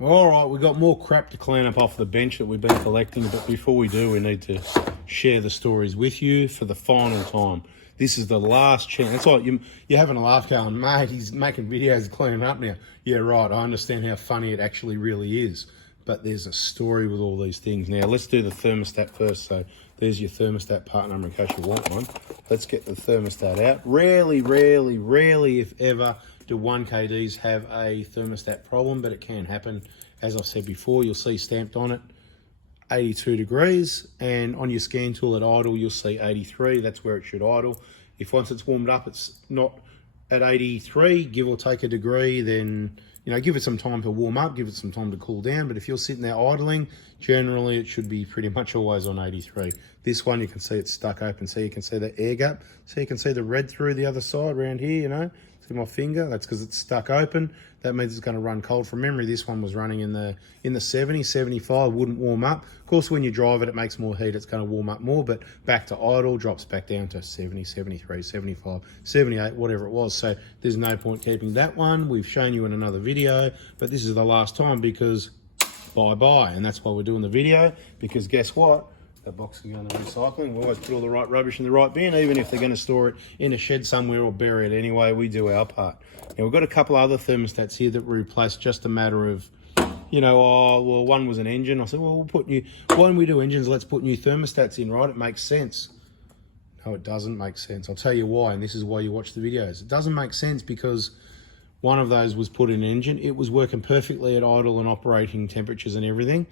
All right, we've got more crap to clean up off the bench that we've been collecting, but before we do, we need to share the stories with you for the final time. This is the last chance. It's like you're having a laugh going, mate, he's making videos cleaning up now. Yeah, right, I understand how funny it actually really is, but there's a story with all these things. Now, let's do the thermostat first. So there's your thermostat part number in case you want one. Let's get the thermostat out. Rarely, if ever, do 1KDs have a thermostat problem, but it can happen. As I've said before, you'll see stamped on it 82 degrees, and on your scan tool at idle, you'll see 83. That's where it should idle. If once it's warmed up, it's not at 83, give or take a degree, then give it some time to warm up, give it some time to cool down. But if you're sitting there idling, generally it should be pretty much always on 83. This one, you can see it's stuck open, so you can see the air gap, so you can see the red through the other side around here, see my finger? That's because it's stuck open. That means it's going to run cold. From memory, this one was running in the 70, 75, wouldn't warm up. Of course, when you drive it, it makes more heat. It's going to warm up more, but back to idle, drops back down to 70, 73, 75, 78, whatever it was. So there's no point keeping that one. We've shown you in another video, but this is the last time because bye-bye. And that's why we're doing the video, because guess what? That box is going to recycling. We always put all the right rubbish in the right bin, even if they're going to store it in a shed somewhere or bury it anyway. We do our part. Now, we've got a couple other thermostats here that we replaced, just a matter of, oh, well, one was an engine. I said, well, when we do engines, let's put new thermostats in, right? It makes sense. No, it doesn't make sense. I'll tell you why, and this is why you watch the videos. It doesn't make sense because one of those was put in an engine. It was working perfectly at idle and operating temperatures and everything.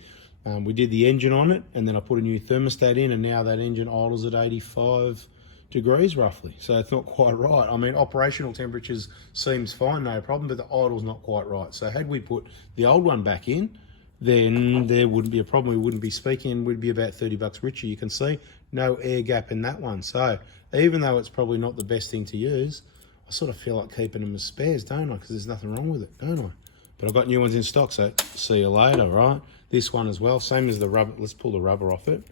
We did the engine on it, and then I put a new thermostat in, and now that engine idles at 85 degrees roughly. So it's not quite right. I mean, operational temperatures seems fine, no problem, but the idle's not quite right. So had we put the old one back in, then there wouldn't be a problem. We wouldn't be speaking. We'd be about 30 bucks richer. You can see no air gap in that one. So even though it's probably not the best thing to use, I sort of feel like keeping them as spares, don't I? Because there's nothing wrong with it, don't I? But I've got new ones in stock, so see you later, right? This one as well, same as the rubber. Let's pull the rubber off it.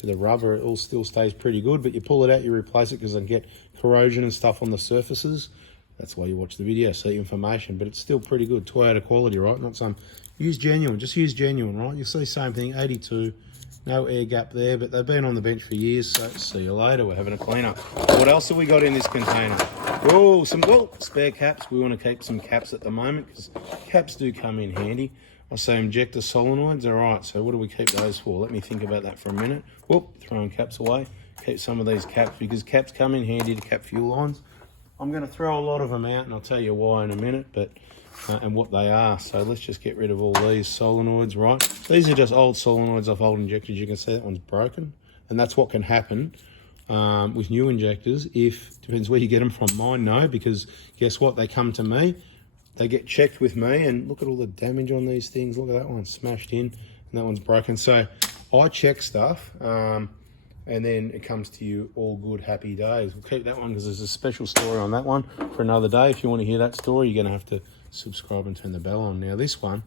So the rubber, it all still stays pretty good, but you pull it out, you replace it because I get corrosion and stuff on the surfaces. That's why you watch the video, see information, but it's still pretty good. Toyota quality, right? Not some, use genuine, just use genuine, right? You'll see same thing, 82, no air gap there, but they've been on the bench for years, so see you later. We're having a clean up. What else have we got in this container? Oh, some spare caps. We want to keep some caps at the moment because caps do come in handy. I say injector solenoids. All right, so what do we keep those for? Let me think about that for a minute. Whoop, throwing caps away. Keep some of these caps because caps come in handy to cap fuel lines. I'm going to throw a lot of them out, and I'll tell you why in a minute, but and what they are. So let's just get rid of all these solenoids, right? These are just old solenoids off old injectors. You can see that one's broken, and that's what can happen with new injectors. Depends where you get them from. Mine, no, because guess what? They come to me. They get checked with me, and look at all the damage on these things. Look at that one smashed in, and that one's broken. So I check stuff, and then it comes to you all good, happy days. We'll keep that one because there's a special story on that one for another day. If you want to hear that story, you're going to have to subscribe and turn the bell on. Now this one,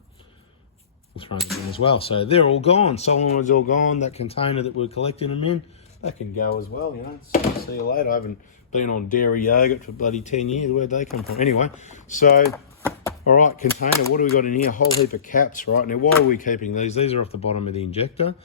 we'll throw them in as well. So they're all gone. Solenoid's all gone. That container that we're collecting them in, that can go as well, See you later. I haven't been on dairy yogurt for bloody 10 years. Where'd they come from? Anyway, so... all right, container, what do we got in here? A whole heap of caps, right? Now, why are we keeping these? These are off the bottom of the injector.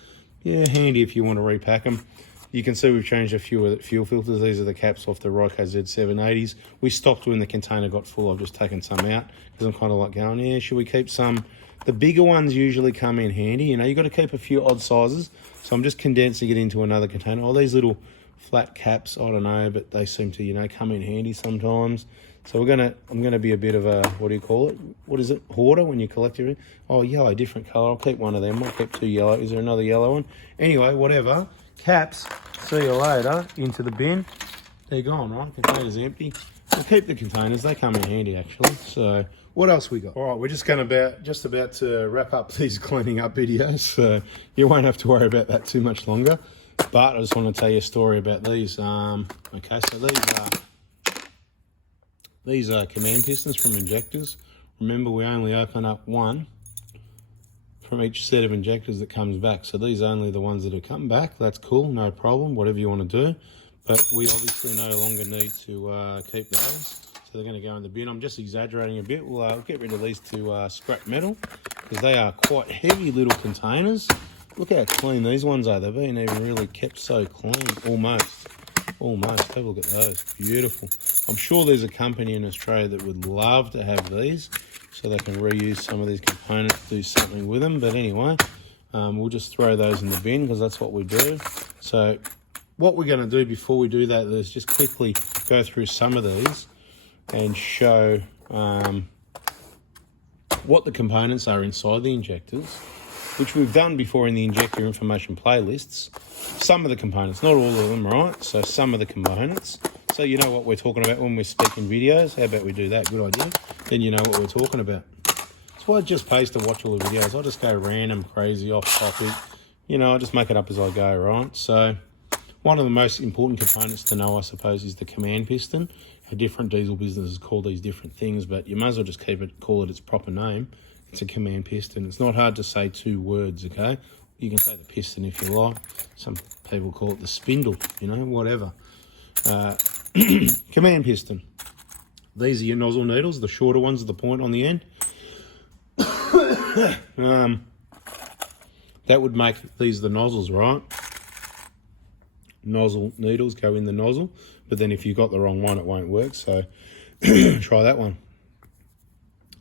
Yeah, handy if you want to repack them. You can see we've changed a few of the fuel filters. These are the caps off the Ryco Z780s. We stopped when the container got full. I've just taken some out because I'm kind of like going, yeah, should we keep some? The bigger ones usually come in handy. You've got to keep a few odd sizes. So I'm just condensing it into another container. Oh, these little flat caps, I don't know, but they seem to, come in handy sometimes. So I'm gonna be a bit of a, what do you call it? What is it? Hoarder when you collect everything? Oh, yellow, different color. I'll keep one of them. I'll keep two yellow. Is there another yellow one? Anyway, whatever. Caps, see you later, into the bin. They're gone, right? Container's empty. We'll keep the containers. They come in handy, actually. So what else we got? All right, we're just about to wrap up these cleaning up videos. So you won't have to worry about that too much longer. But I just want to tell you a story about these. Okay, so these are command pistons from injectors. Remember, we only open up one from each set of injectors that comes back. So these are only the ones that have come back. That's cool, no problem, whatever you want to do. But we obviously no longer need to keep those. So they're going to go in the bin. I'm just exaggerating a bit. We'll get rid of these to scrap metal because they are quite heavy little containers. Look how clean these ones are. They've been even really kept so clean. Almost. Have a look at those. Beautiful. I'm sure there's a company in Australia that would love to have these so they can reuse some of these components, do something with them. But anyway, we'll just throw those in the bin because that's what we do. So what we're going to do before we do that is just quickly go through some of these and show what the components are inside the injectors, which we've done before in the injector information playlists. Some of the components, not all of them, right? So some of the components. So you know what we're talking about when we're speaking videos. How about we do that? Good idea. Then you know what we're talking about. That's why it just pays to watch all the videos. I just go random, crazy, off topic. You know, I just make it up as I go, right? So one of the most important components to know, I suppose, is the command piston. Different diesel businesses call these different things, but you might as well just call it its proper name. It's a command piston. It's not hard to say 2 words, okay? You can say the piston if you like. Some people call it the spindle, you know, whatever. Command piston. These are your nozzle needles, the shorter ones with the point on the end. That would make these the nozzles, right? Nozzle needles go in the nozzle, but then if you've got the wrong one, it won't work. So try that one.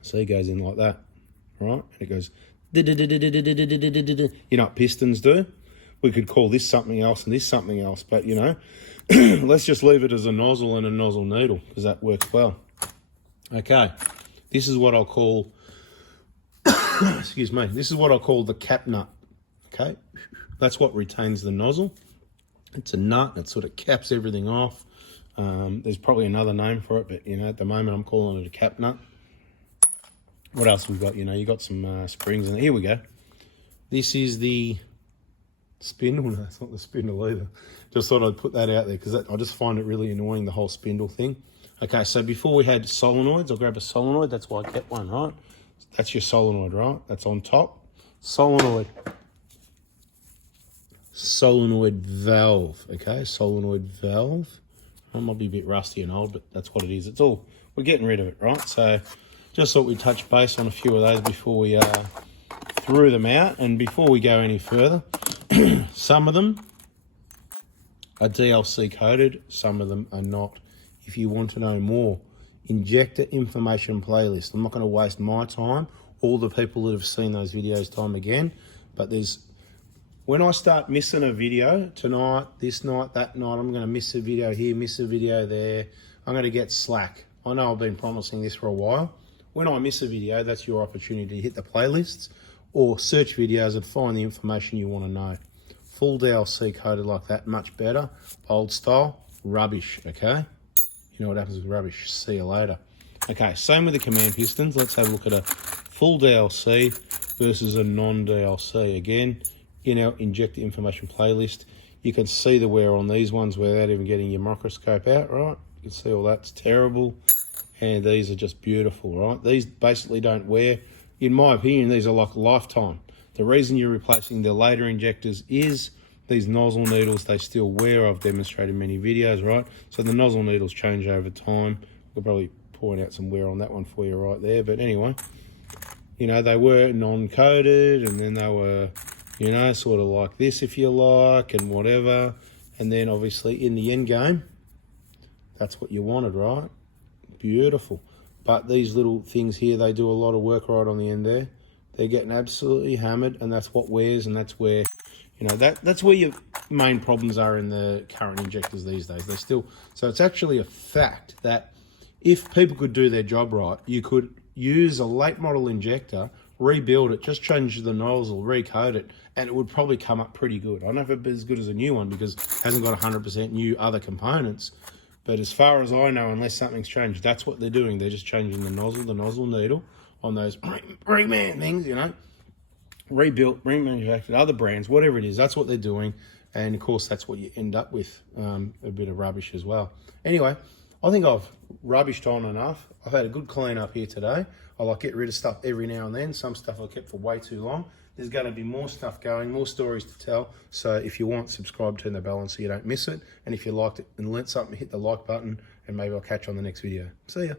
See, it goes in like that, right? And it goes, you know what pistons do? We could call this something else and this something else, but you know, let's just leave it as a nozzle and a nozzle needle because that works well. Okay, this is what I'll call, excuse me, this is what I'll call the cap nut, okay? That's what retains the nozzle. It's a nut, it sort of caps everything off. There's probably another name for it, but you know, at the moment I'm calling it a cap nut. What else have we got? You know, you got some springs in there. Here we go. This is the spindle. No, it's not the spindle either. Just thought I'd put that out there because I just find it really annoying, the whole spindle thing. Okay, so before we had solenoids, I'll grab a solenoid. That's why I kept one, right? That's your solenoid, right? That's on top. Solenoid valve, okay? Solenoid valve. I might be a bit rusty and old, but that's what it is. It's all, we're getting rid of it, right? So just thought we'd touch base on a few of those before we threw them out. And before we go any further, some of them are DLC coded, some of them are not. If you want to know more, injector information playlist. I'm not going to waste my time, all the people that have seen those videos time again, but when I start missing a video tonight, this night, that night, I'm going to miss a video here, miss a video there. I'm going to get slack. I know I've been promising this for a while. When I miss a video, that's your opportunity to hit the playlists or search videos and find the information you want to know. Full DLC coded like that, much better. Old style, rubbish, okay? You know what happens with rubbish. See you later. Okay, same with the command pistons. Let's have a look at a full DLC versus a non-DLC. Again, in our injector information playlist, you can see the wear on these ones without even getting your microscope out, right? You can see all that's terrible. And these are just beautiful, right? These basically don't wear. In my opinion, these are like lifetime. The reason you're replacing the later injectors is these nozzle needles, they still wear. I've demonstrated many videos, right? So the nozzle needles change over time. I'll probably point out some wear on that one for you right there. But anyway, you know, they were non-coated and then they were, you know, sort of like this if you like and whatever. And then obviously in the end game, that's what you wanted, right? Beautiful. But these little things here, they do a lot of work right on the end there. They're getting absolutely hammered, and that's what wears, and that's where, you know, that's where your main problems are in the current injectors these days. They still, so it's actually a fact that if people could do their job right, you could use a late model injector, rebuild it, just change the nozzle, recoat it, and it would probably come up pretty good. I don't know if it'd be as good as a new one because it hasn't got 100% new other components. But as far as I know, unless something's changed, that's what they're doing. They're just changing the nozzle needle on those reman things, you know. Rebuilt, remanufactured, other brands, whatever it is, that's what they're doing. And of course, that's what you end up with, a bit of rubbish as well. Anyway, I think I've rubbished on enough. I've had a good clean up here today. I like get rid of stuff every now and then. Some stuff I kept for way too long. There's going to be more stuff going, more stories to tell. So if you want, subscribe, turn the bell on so you don't miss it. And if you liked it and learnt something, hit the like button and maybe I'll catch you on the next video. See ya.